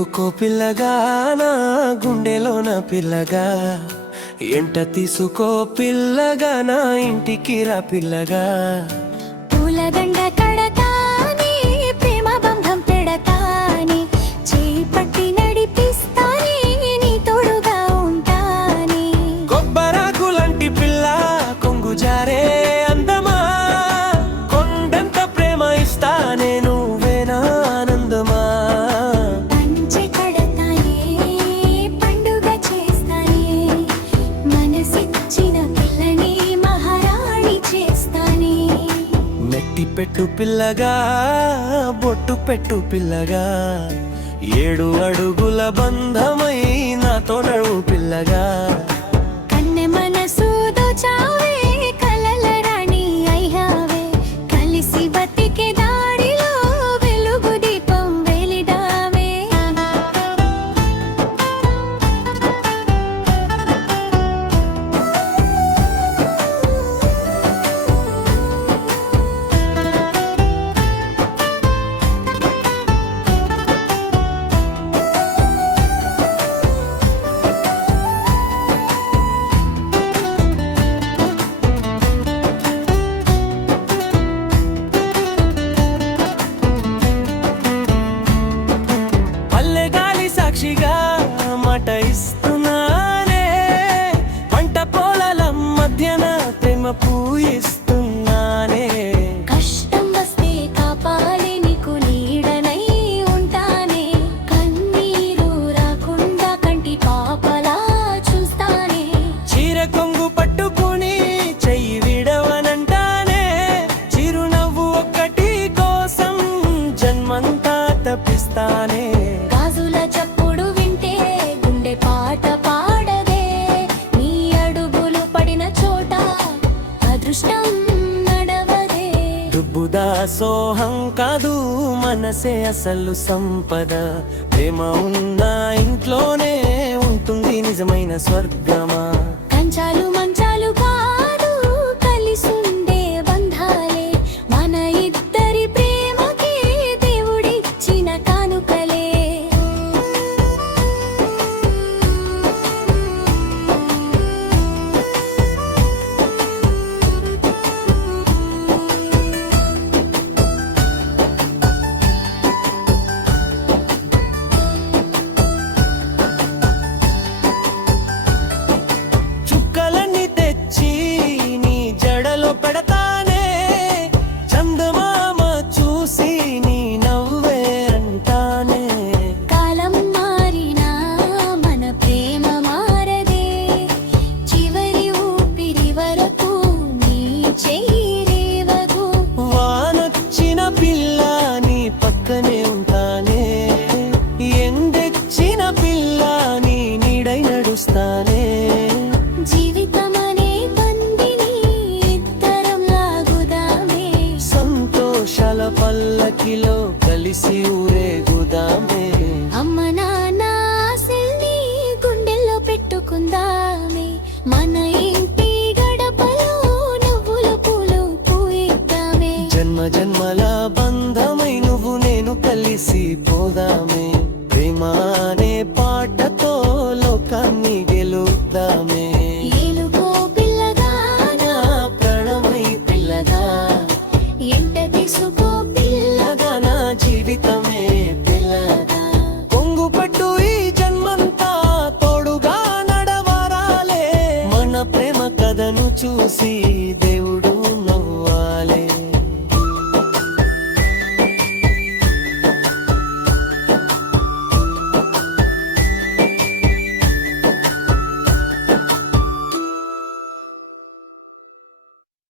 అందుకో పిల్లగా నా గుండెలోన పిల్లగా ఎంట తీసుకో పిల్లగా నా ఇంటికి రా పిల్లగా పూలదండ కడతాని ప్రేమ బంధం పెడతాని చేయి పట్టి నడిపిస్తాని నీ తోడుగా ఉంటాని కొబ్బరాకులంటి పిల్ల కొంగు జారే అందమా కొండంత ప్రేమ ఇస్తానే నువ్వేనా ఆనందమా పంచె కడతాని పండుగ చేస్తాని మనసిచ్చిన పిల్లని మహారాణి చేస్తాని మెట్టి పెట్టు పిల్లగా బొట్టు పెట్టు పిల్లగా 7 అడుగుల బంధమై నాతో నడువు పిల్లగా కన్నె మనసు దోచావే కలల రాణి అయ్యావే కలిసి బతికే దాడిలో వెలుగు దీపం వెలిదావే పల్లె గాలి సాక్షిగా మాట ఇస్తున్నానే పంట పొలాల మధ్యన ప్రేమ పూయిస్తున్నానే కష్టం వస్తే కాపాడే నీకు నీడనై ఉంటానే కన్నీరు రాకుండా కంటి పాపలా చూస్తానే చీర కొంగు పట్టుకుని చెయ్యి విడవనంటానే చిరునవ్వు ఒక్కటి కోసం జన్మంతా తప్పిస్తానే గాజుల చప్పుడు వింటే గుండె పాట పాడదే నీ అడుగులు పడిన చోట అదృష్టం నడవదే దుబ్బుదా సోహం కాదు మనసే అసలు సంపద ప్రేమ ఉన్న ఇంట్లోనే ఉంటుంది నిజమైన స్వర్గమా కంచాలు మంచాలు కాదు కలిసుండే బంధాలే మన ఇద్దరి ప్రేమకి దేవుడిచ్చిన కానుకలే చుక్కలన్నీ తెచ్చి నీ జడలో పెడతానే చందమామ చూసి నీ నవ్వే అంటానే కాలం మారినా మన ప్రేమ మారదే చివరి ఊపిరి వరకు నీ చేరేవకు వానొచ్చిన పిల్ల నీ పక్కనే ఉంటానే ఎండెచ్చిన పిల్ల నీ నీడై నడుస్తానే జీవితమనే బందిని ఇద్దరం లాగుదామే సంతోషాల పల్లకిలో కలిసి ఊరేగుదామే అమ్మ నాన్న ఆశల్ని గుండెల్లో పెట్టుకుందామే మన ఇంటి గడపలో నువ్వులు పూలు పూయిద్దామే జన్మ జన్మల బంధమై నువ్వు నేను కలిసి పోదామే ప్రేమ అనే పాటతో లోకాన్ని గెలుద్దామే ఏలుకో పిల్లగా నా ప్రాణమై పిల్లగా ఎంట తీసుకో పిల్లగా నా జీవితమే పిల్లగా కొంగు పట్టు ఈ జన్మంతా తోడుగా నడవరాలే మన ప్రేమ కథను చూసి